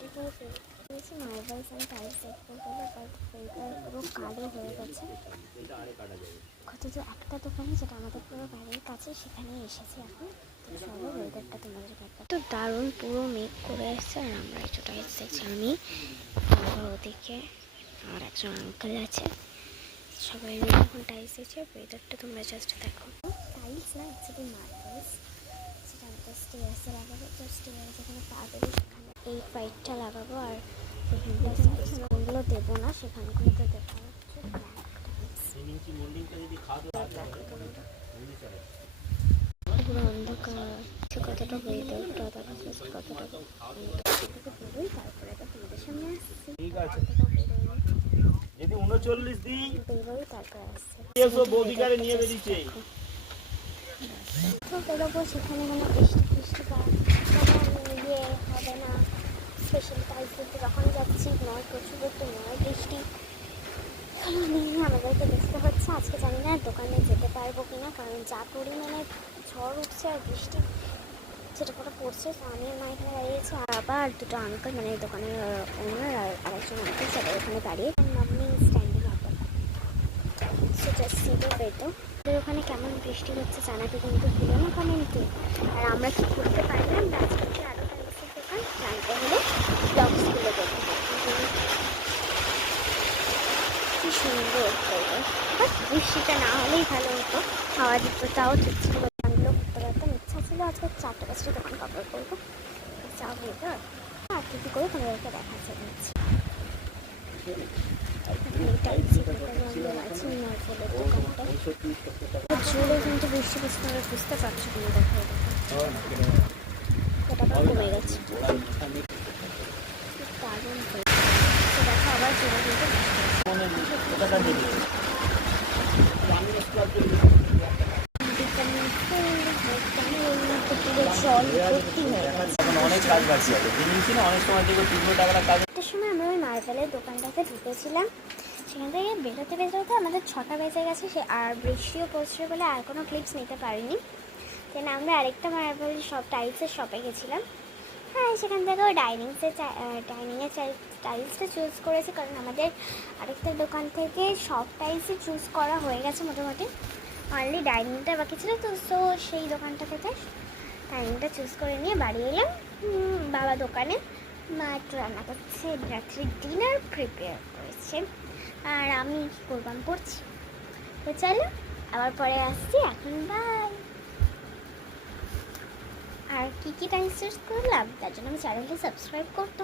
Ready হয়ে ফেলেছি marbles and tiles দেখতে গেলে, বাট এইবার পুরো কালো হয়ে গেছে। কত তো একটা দোকানে যেটা আমাদের পুরো বাড়ির কাছে, সেখানে এসেছি এখন। তো চলো ওয়েদারটা তোমাদের ব্যাপার তো দারুণ, পুরো মেঘ করে এসছে। আর আমরা একটু টাইলস দেখছি, আমি আবার ওদিকে আর একজন আঙ্কেল আছে, সবাই মিলে এখন টাইলস দিচ্ছে। ওয়েদারটা তোমরা জাস্ট দেখো। টাইলস না, অ্যাকচুয়ালি মার্বেলস, সেটা আমাদের স্টেয়ার্সে লাগাবো। তো স্টেয়ার যেখানে পা দেবো সেখানে এই ফাইটটা লাগাবো, আর যেখানগুলো দেবো না সেখানগুলোতে দেবো হচ্ছে পুরো অন্ধকার। কতটা ওয়েদারটা দেখা কতটা বেরোই, তারপরে তো তোমাদের সামনে আসছি। যদি 39 দিন বেরোই, তারপরে আসছে নিয়ে বেরিয়েছে তো বেরোবো। সেখানে মানে বৃষ্টি ফৃষ্টি বা ইয়ে হবে না। স্পেশাল টাইলস দিতে যখন যাচ্ছি, নয় প্রচুর একটু নয় বৃষ্টি, আমাদেরকে দেখতে হচ্ছে। আজকে জানি না দোকানে যেতে পারবো কিনা, কারণ যা পরিমাণে ঝড় উঠছে আর বৃষ্টি সেটা করে পড়ছে। তো আমি মা এখানে দাঁড়িয়েছি, আবার দুটো আঙ্কেল মানে দোকানের ওনার আর আরেকজন আঙ্কেল সবাই ওখানে দাঁড়িয়ে। মাম্মি স্ট্যান্ডিং আপ, সেটা সিটও পেতো। ওখানে কেমন বৃষ্টি হচ্ছে জানাতে কিন্তু ভুলো না কমেন্টে। আর আমরা কি করতে পারলাম, রাজনীতি আরও টাইলসের দোকান জানতে হলে ব্লগসগুলো দেখতে কি সুন্দর করবো। বাট বৃষ্টিটা না হলেই ভালো হতো, হাওয়া দিত, তাও ঠিক ছিল। দোকানগুলো করতে পারতাম। ইচ্ছা ছিল আজকে 4টা-5টা দোকান কভার করবো। যা ওয়েদার আর কি করে তোমাদেরকে দেখাচ্ছে দিচ্ছি। জোরে কিন্তু বৃষ্টি পড়ছে, তোমরা বুঝতে পারছো কিনা দেখো। এটা আবার কমে গেছে, দারুণ দেখো। আবার জোরে কিন্তু একটা সময় আমরা ওই মার্বেলের দোকানটাতে ঢুকেছিলাম, সেখান থেকে বেরোতে বেরোতে আমাদের 6টা বেজে গেছে। আর বৃষ্টিও পড়ছে বলে আর কোনো ক্লিপস নিতে পারিনি। দেন আমরা আরেকটা মার্বেল শপ, টাইলসের শপে গেছিলাম। হ্যাঁ, সেখান থেকে ওই ডাইনিংয়ের টাইলসটা চুজ করেছি, কারণ আমাদের আরেকটা দোকান থেকে সব টাইলসই চুজ করা হয়ে গেছে মোটামুটি। অনলি ডাইনিংটা বাকি ছিল, তো সেই দোকানটা থেকে ডাইনিংটা চুজ করে নিয়ে বাড়ি এলাম। বাবা দোকানে, মা একটু রান্না করছে, রাত্রির ডিনার প্রিপেয়ার করেছে, আর আমি কী করবো, আমি পড়ছি। তো চলো আবার পরে আসছি, এখন বাই। আর কী টাইলস চুজ করলাম তার জন্য আমি চ্যানেলটি সাবস্ক্রাইব করতে